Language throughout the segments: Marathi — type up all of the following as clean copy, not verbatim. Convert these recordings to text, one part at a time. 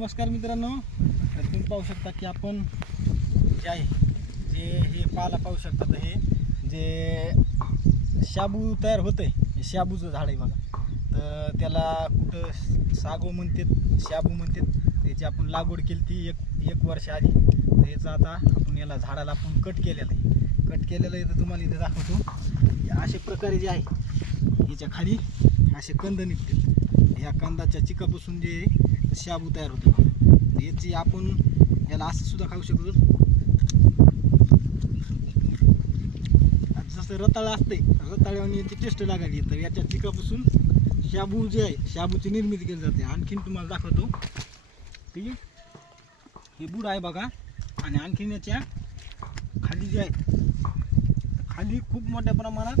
नमस्कार मित्रांनो, तर तुम्ही पाहू शकता की आपण जे आहे हे पाला पाहू शकता. तर हे जे शाबू तयार होतं आहे, हे शाबूचं झाड आहे बघा. तर त्याला कुठं सागो म्हणतात, शाबू म्हणतात. त्याची आपण लागवड केली ती एक वर्ष आधी. तर याचं आता आपण याला झाडाला आपण कट केलेलं आहे. तर तुम्हाला इथे दाखवतो. अशा प्रकारे जे आहे याच्या खाली असे कंद निघतात. ह्या कंदाच्या चिकापासून जे शाबू तयार होतो. तर याची आपण याला असं सुद्धा खाऊ शकतो. जसं रताळं असते, रताळ्याने याची टेस्ट लागायची. तर याच्या चिकापासून शाबू जे आहे, शाबूची निर्मिती केली जाते. आणखीन तुम्हाला दाखवतो की हे बुड आहे बघा. आणि आणखीन याच्या खाली जे आहे, खाली खूप मोठ्या प्रमाणात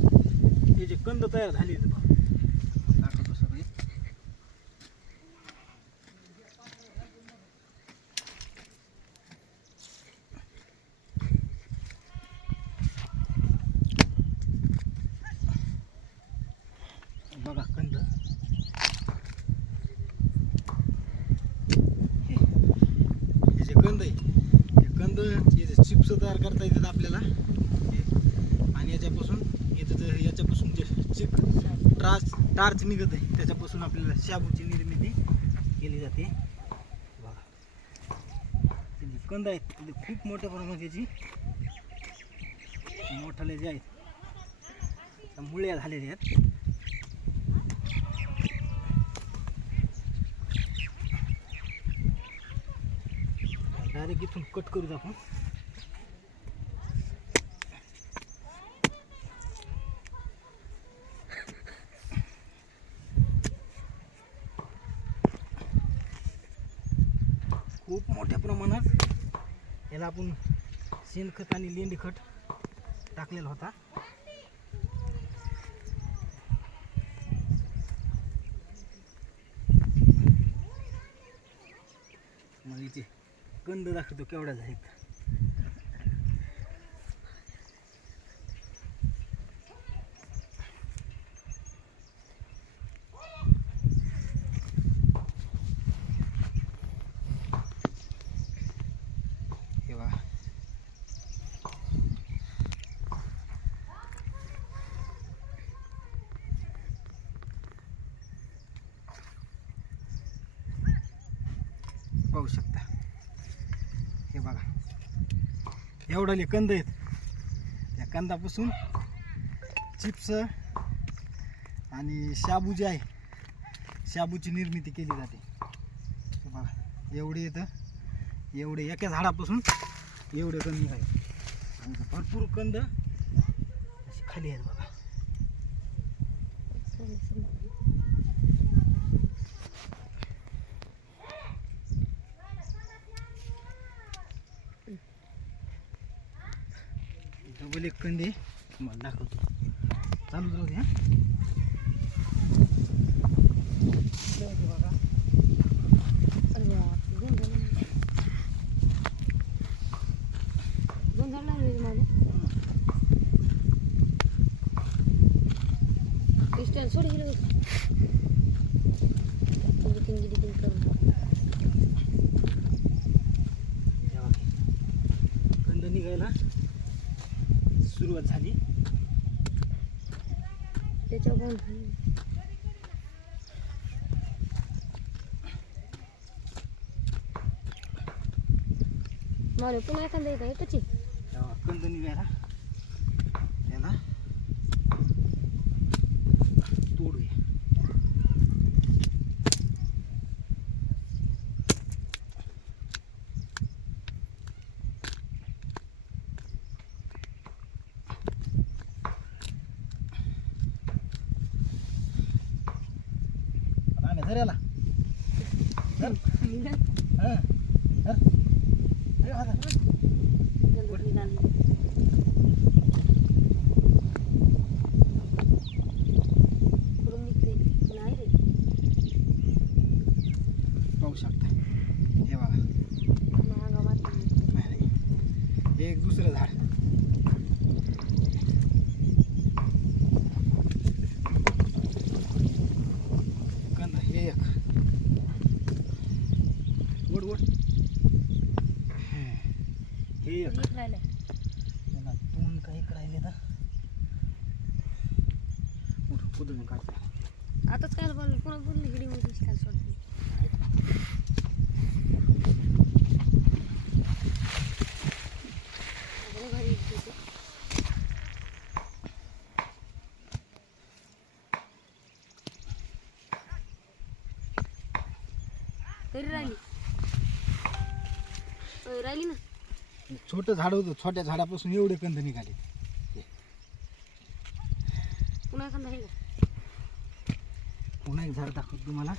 हे जे कंद तयार झाले दाखवतो सगळे. बघा कंद, हे जे कंद आहे, हे कंद हे जे चिप्स तयार करता येतात आपल्याला. आणि याच्यापासून जे चिक टार्च निघत आहे, त्याच्यापासून आपल्याला शाबूची निर्मिती केली जाते. बघा ते जे कंद आहेत ते खूप मोठ्या प्रमाणात याची मोठाले जे आहेत मुळ्या झालेल्या आहेत. डायरेक्ट इथून कट करूच आपण. खूप मोठ्या प्रमाणात याला आपण शेणखत आणि लेंडीखत टाकलेला होता. मग याचे कंद दाखवतो केवढ्या आहेत. हे बघा, पाहू शकता. हे बघा एवढाले कंद आहेत. त्या कंदापासून चिप्स आणि शाबू जे आहे, शाबूची निर्मिती केली जाते. हे बघा एवढे येतं, एवढे एका झाडापासून एवढे कंद आहेत. आणि भरपूर कंद असे खाली आहेत बघा. डबल एक कंदे तुम्हाला दाखवतो. चालू जाऊ द्या. बघा कंद निघायला सुरुवात झाली. त्याच्यावर मला पुन्हा एखादा येत आहे कची कंद निघायला त्याला तोडूया. धर याला, धर. हां धर. अरे हा धर. पाहू शकता. हे बघा हे एक दुसरं झाड. कंद हे एक ओढ हे एक एक राहिलंय. त्याला दोन काही राहिले ना कुदळून काढते आताच काय बोललं पुन्हा बोलली हिडी मध्ये काय सोडते. लय भारी दिसते ते. तरी राहिली राहिली ना. छोटं झाड होतं छोट्या झाडापासून एवढे कंद निघाले पुन्हा एखादा आहे का. पुन्हा एक झाड दाखवतो तुम्हाला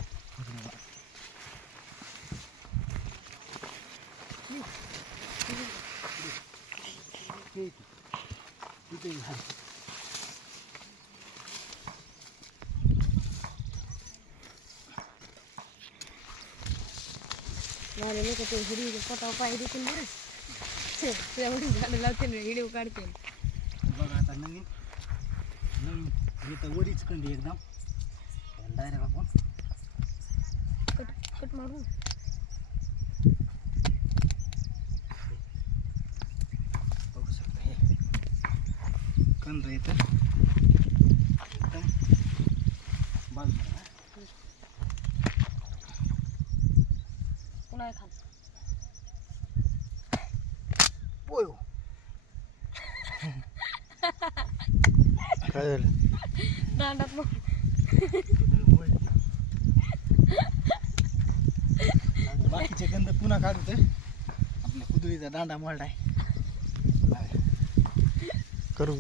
तिथे एक झाड झाले लोक ते हिडी स्वतः पाय देतील बरं. त्यामुळे झाडं लावते हिडीव काढते. बघा आता नवीन नवीन हे तर वरीच कंदी एकदम डायरेक्ट आपण कट कट मारून बघू शकता हे कंद येतं एकदम बाजूला पुन्हा एखादा. पोयो काय झालं दांडात मग बाकीचे गंध पुन्हा काढू तर आपल्या कुदळीचा दांडा मोडलाय करू